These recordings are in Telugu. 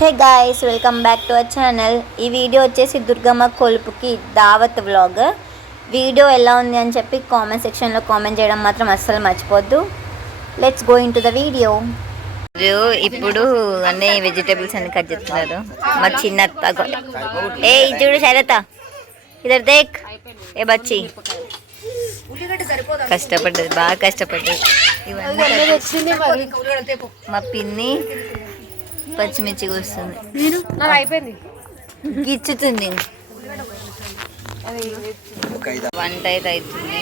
Hey guys, welcome back to our channel. ఈ వీడియో వచ్చేసి దుర్గమ్మ కొలుపుకి దావత్ వ్లాగ్. వీడియో ఎలా ఉంది అని చెప్పి కామెంట్ సెక్షన్లో కామెంట్ చేయడం మాత్రం అస్సలు మర్చిపోద్దు. Let's go into the video. ఇప్పుడు అన్ని వెజిటేబుల్స్ అన్ని కట్ చేస్తున్నారు. మా చిన్న ఏ చూడు శరత, ఇద్దరు దేక్ ఏ బచ్చి కష్టపడ్డది, బాగా కష్టపడ్డది. ఇవన్నీ మా పిన్ని పచ్చిమిర్చి కూస్తుంది, గిచ్చుతుంది. వంట అయితే అవుతుంది.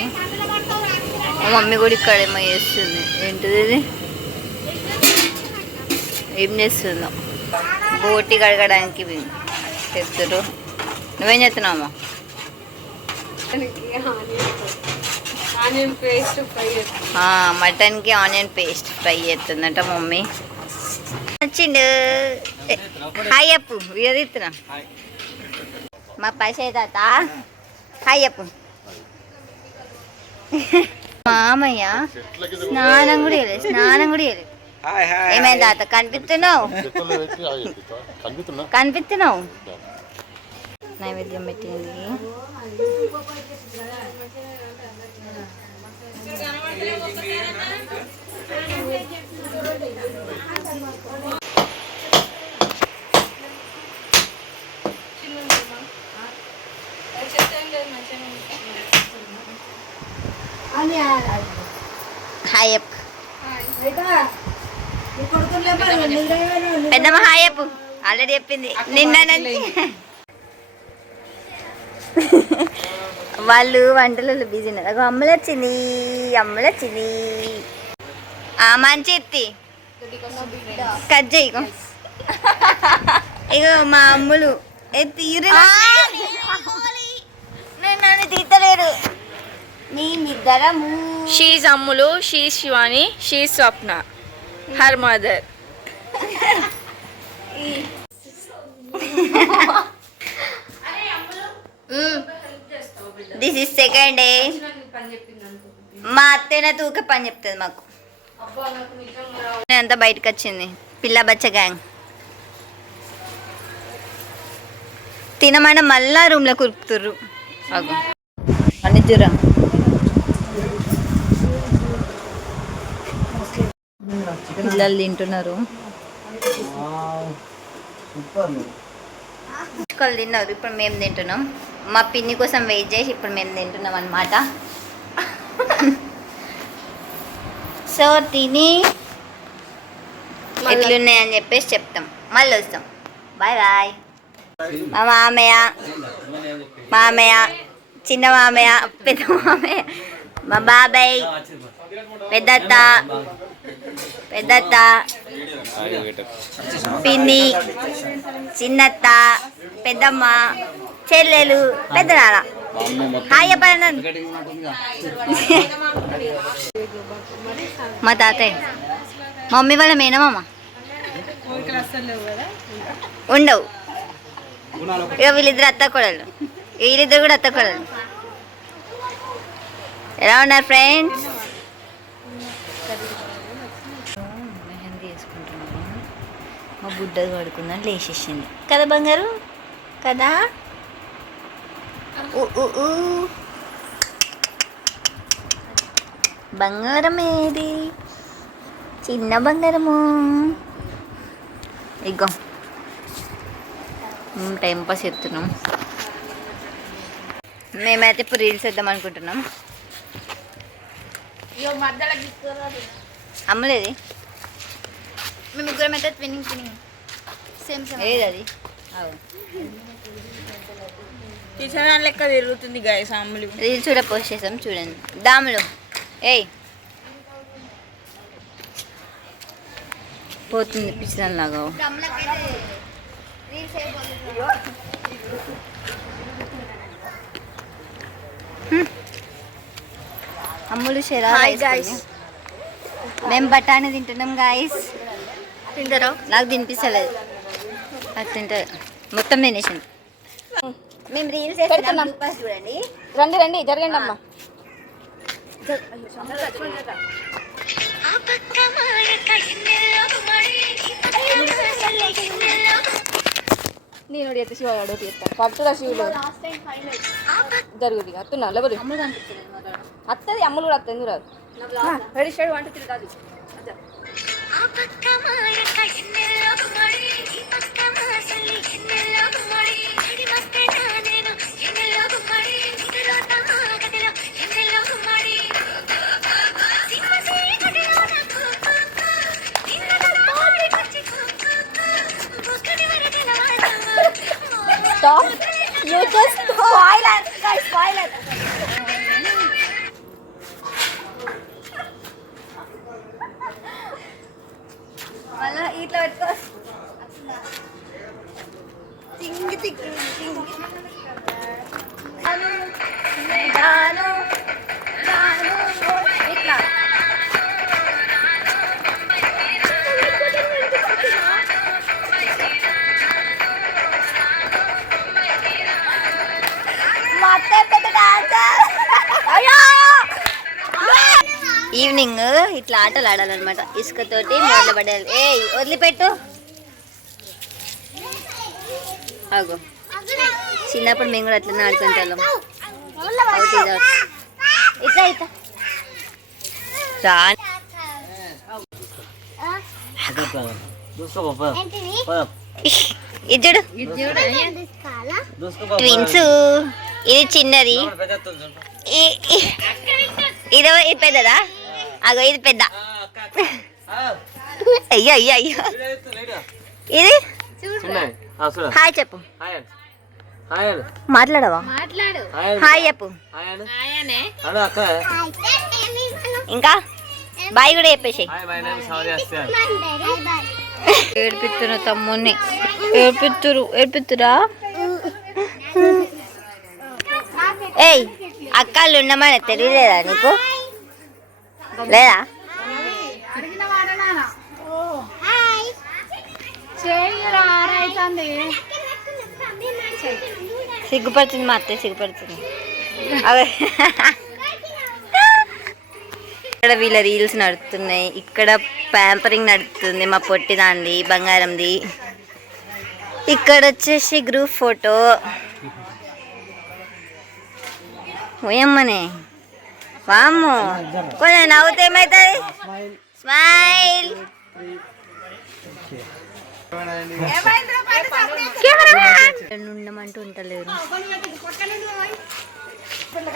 మా మమ్మీ కూడా ఇక్కడ ఏమో చేస్తుంది. ఏంటిది ఇది, ఏం చేస్తుందో? బోటి కడగడానికి చెప్తారు. నువ్వేం చేస్తున్నావమ్మా? మటన్కి ఆనియన్ పేస్ట్ ఫ్రై చేస్తుందంట మమ్మీ. వచ్చిండు. హాయ్ అప్పు, వీడిస్తున్నా. మా పైసే తాత హాయ్ అప్పు. మామయ్య స్నానం కూడా చేయలేదు. ఏమైంది తాత? కనిపిస్తున్నావు. నైవేద్యం పెట్టింది. హాయ్ అప్ పెద్దమ్మ. హాయ్ అప్పు ఆల్రెడీ చెప్పింది నిన్న. వాళ్ళు వంటలలో బిజీ ఉన్నారు. అమ్మలు వచ్చింది. మంచి ఎత్తి కట్ చేయి. ఇగో మా అమ్ములు ఎత్తి నన్ను తీతలేరు. మేమిద్దరము. She's Ammulu, she's Shivani, she's Swapna, her mother. This is second day. మా అత్తేనే తూక పని చెప్తుంది మాకు. అంతా బయటకు వచ్చింది పిల్ల బచ్చ గ్యాంగ్. తినమైన మళ్ళా రూమ్లో కురుకుతుర్రు. అన్ని జ్వరం. పిల్లలు తింటున్నారు. తిన్నారు. ఇప్పుడు మేము తింటున్నాం. మా పిన్ని కోసం వెయిట్ చేసి ఇప్పుడు మేము తింటున్నాం అన్నమాట. సో తిని ఎట్లున్నాయని చెప్పేసి చెప్తాం. మళ్ళీ వస్తాం. Bye bye. మా మామయ్య, చిన్న మామయ్య, పెద్ద మామయ్య, మా బాబాయ్, పెద్దత్త, పిన్ని, చిన్నత్త, పెద్దమ్మ, చెల్లెలు, పెద్ద నాన్న. హాయ్ చెప్పండి. మా తాతయ్య, మమ్మీ వాళ్ళ మేనమామ ఉండవు. ఇక వీళ్ళిద్దరు అత్త కొడలు, వీళ్ళిద్దరు కూడా అత్త కొడలు. ఎలా ఉన్నారు ఫ్రెండ్స్? మెహందీ వేసుకుంటున్నాను. మా బుడ్డది పడుకుందని లేచేసింది కదా బంగారు కదా. బంగారం ఏది? చిన్న బంగారము. ఇగో టైం పాస్ చేస్తున్నాం. మేమైతే ఇప్పుడు రీల్స్ వేద్దాం అనుకుంటున్నాం. అమ్మలేది మేము ముగ్గురం అయితే ట్విన్నింగ్ సేమ్ ఏది అది కిచెన్ లెక్క తిరుగుతుంది గాయస్. అమ్ములు రీల్స్ కూడా పోస్ట్ చేసాం చూడండి. దాములు ఏయ్ పోతుంది పిచ్చన్ లాగా. అమ్ములు షెరా. మేము బఠానీ తింటున్నాం గాయస్. తింటారా? నాకు తినిపిస్తలేదు. అది తింటారు మొత్తం తినేసింది. మేము రీల్స్ చేస్తున్నాం చూడండి. రండి జరగండి అమ్మ. నేను ఎత్త శివ అడోటి ఎత్తా పట్టురా శివులు జరుగుతుంది అత్తున్నా లేవరు అత్తది అమ్మలు కూడా అత్తది రాదు రెడీ స్టార్ట్ 1 2 3 కాదు Stop. You just spoil it. Guys, spoil it. మళ్ళా ఇట్లా పెట్టుకో చింగి చింగి చింగి గాను ఇట్లా ఈవినింగ్ ఇట్లా ఆటలు ఆడాలన్నమాట ఇసుకతోటి మొదలు పడాలి ఏ వదిలిపెట్టు అగో చిన్నప్పుడు మేము కూడా అట్లనే ఆడుకుంటాం ఇట్లా ఇట్లా ఇద్దడు ట్విన్స్ ఇది చిన్నది ఇది పెద్దదా అగో ఇది పెద్ద అయ్యో అయ్యో అయ్యో ఇది హాయ్ చెప్పు మాట్లాడవా హాయ్ చెప్పు ఇంకా బాయ్ కూడా చెప్పేసి ఏడిపిస్తున్నా తమ్ముని ఏడిపిస్తురా ఏయ్ అక్కలు ఉండమని తెలియలేదా నీకు లేదా సిగ్గుపడుతుంది మా అత్తయ్య సిగ్గుపడుతుంది అదే ఇక్కడ వీళ్ళ రీల్స్ నడుస్తున్నాయి ఇక్కడ ప్యాంపరింగ్ నడుస్తుంది మా పొట్టిదాంది బంగారంది ఇక్కడ వచ్చేసి గ్రూప్ ఫోటో ఓయమ్మనే వామ్మో కొంచెం నవ్వుతే ఏమవుతుంది స్మైల్ ఉండమంటూ ఉంటలేరు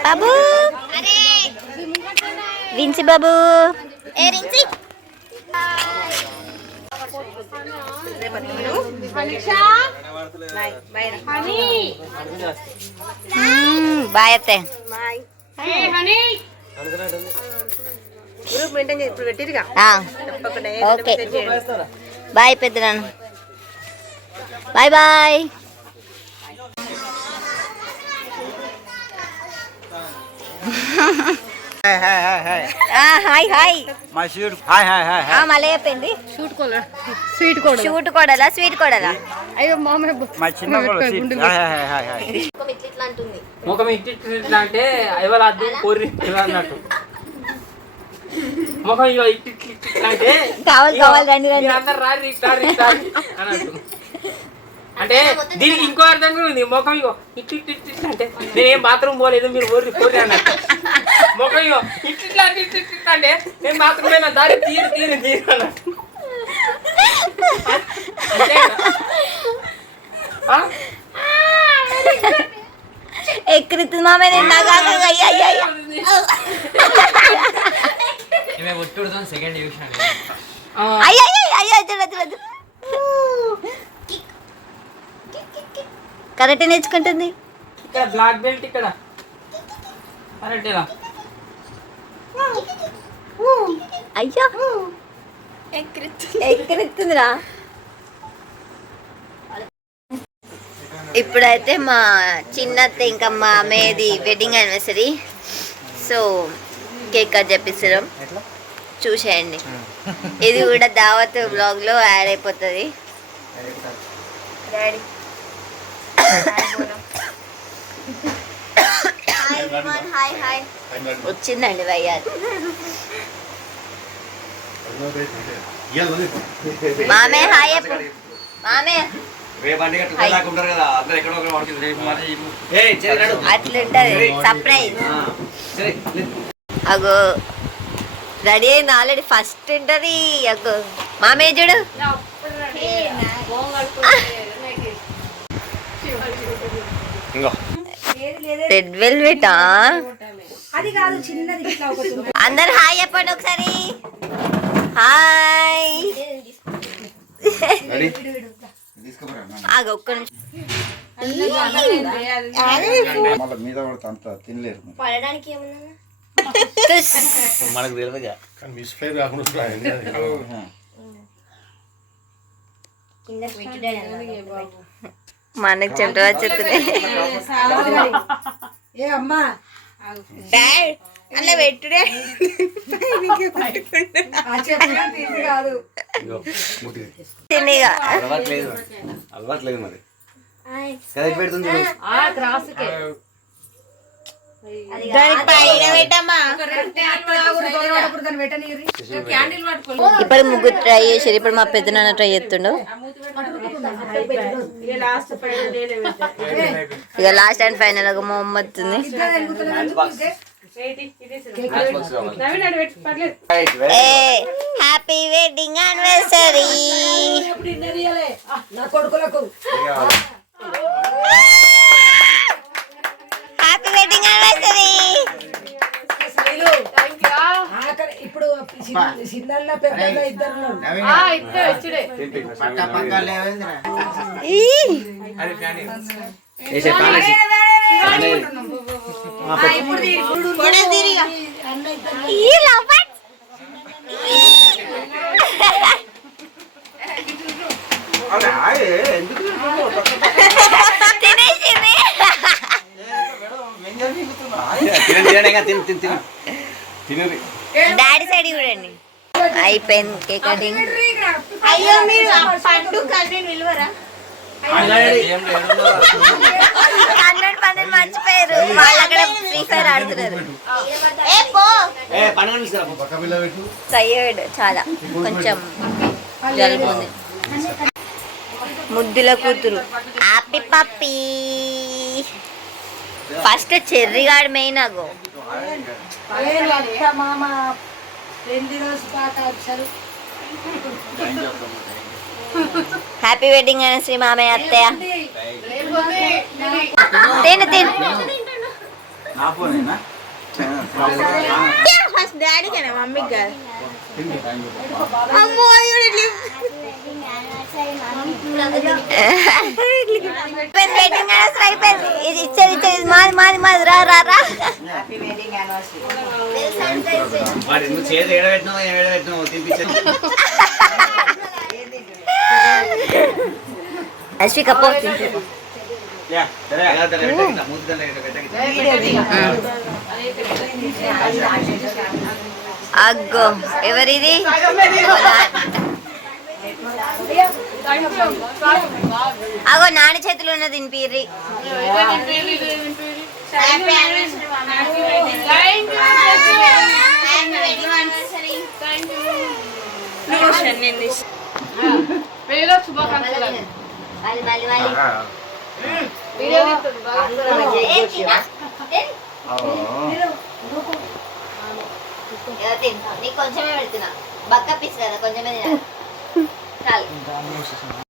బాబు విన్సి బాబు ఏ రిన్సి బాయ్ అత్తే ఓకే బాయ్ పెద్దనాన్న బాయ్ బాయ్ హాయ్ హాయ్ మళ్ళీ చెప్పింది షూట్ కొడాలా స్వీట్ కొడాలా అయ్యో మామ ముఖం ఇట్లా అంటే ఇవాళ అద్దు కోరి అన్నట్టు ముఖం ఇట్లా అంటే కావాలి రండి అందరు రారి అన్నట్టు అంటే దీనికి ఇంకో అర్థం కూడా ఉంది ముఖం ఇగో ఇట్లా అంటే నేనేం బాత్రూమ్ పోలేదు మీరు కోరి అన్నట్టు ముఖం ఇగో ఇట్లా అంటే నేను బాత్రూమ్ పోయినా దారి తీరు అన్నట్టు ఎక్కడిది మామే సెకండ్ డివిజన్ కరెక్ట్ నేర్చుకుంటుంది ఇక్కడ బ్లాక్ బెల్ట్ ఇక్కడ కరెక్టేనా అయ్యా ఎక్కడెత్తుందిరా ఇప్పుడైతే మా చిన్నత్త ఇంకా మా అమ్మేది wedding anniversary so cake cut చేపిస్తున్నాం చూసేయండి ఇది కూడా దావత్ బ్లాగ్లో యాడ్ అయిపోతుంది డాడీ హాయ్ హాయ్ వచ్చిందండి వయ్యాలి మామే హాయ్ మామే అట్లుంటది సర్ప్రైజ్. అగో రెడీ అయింది ఆల్రెడీ, ఫస్ట్ ఉంటది. అగో మామయ్య చూడు, రెడ్ వెల్వెటా. అందరు హాయ్ చెప్పండి ఒకసారి. హాయ్. ఆగు ఒక్క నిమిషం. మీద పడితే అంత తినలేరు. మనకు తెలియదుగా మిస్ఫైర్ కాకుండా మనకు చెమట వచ్చేస్తున్నాయి. డాడ్ అలా పెట్టుడే. తినిగా అలవాట్లేదు మరి కరెక్ట్ పెడుతుంది. దానికి పైన పెట్టమ్మా. ఇప్పుడు ముగ్గురు ట్రై చేసారు. ఇప్పుడు మా పెద్ద నాన్న ట్రై చేస్తుండు. ఇక లాస్ట్ అండ్ ఫైనల్ ఒక మొహమ్మద్ ఉంది. Happy wedding anniversary. Happy wedding anniversary. ఇప్పుడు చిన్న పెద్ద ఇద్దరు డాడీ సైడ్ చూడండి. అయిపోయింది కేక్ కటింగ్. అయ్యో మీరు పండు కన్నీ నిల్వరా? మర్చిపోయారు వాళ్ళు అక్కడ ఫ్రీ ఫైర్ ఆడుతున్నారు. టైర్డ్ చాలా, కొంచెం జలుబు ఉంది. ముద్దుల కూతురు హ్యాపీ పప్పీ. ఫస్ట్ చెర్రిగాడు మెయిన్. అగో మామ 2 రోజు పాట. హ్యాపీ వెడ్డింగ్ యానివర్సరీ మామయ్య అత్తయ్య. తిను తిను. ఫస్ట్ డాడీకేనా మమ్మీకి కాదు? అమ్మో వెడ్డింగ్ యానివర్సరీ అయిపోయింది. ఇది ఇచ్చేది ఇచ్చేది మాది మాది మాది. రా రా రా. అశ్విక అగ్గో ఎవరిది? అగో నాని చేతులు ఉన్నది తినిపిర్రి. నీకు కొంచెమే పెడుతున్నా, బక్క పీస్ కదా, కొంచెమే తినాలి చాలు.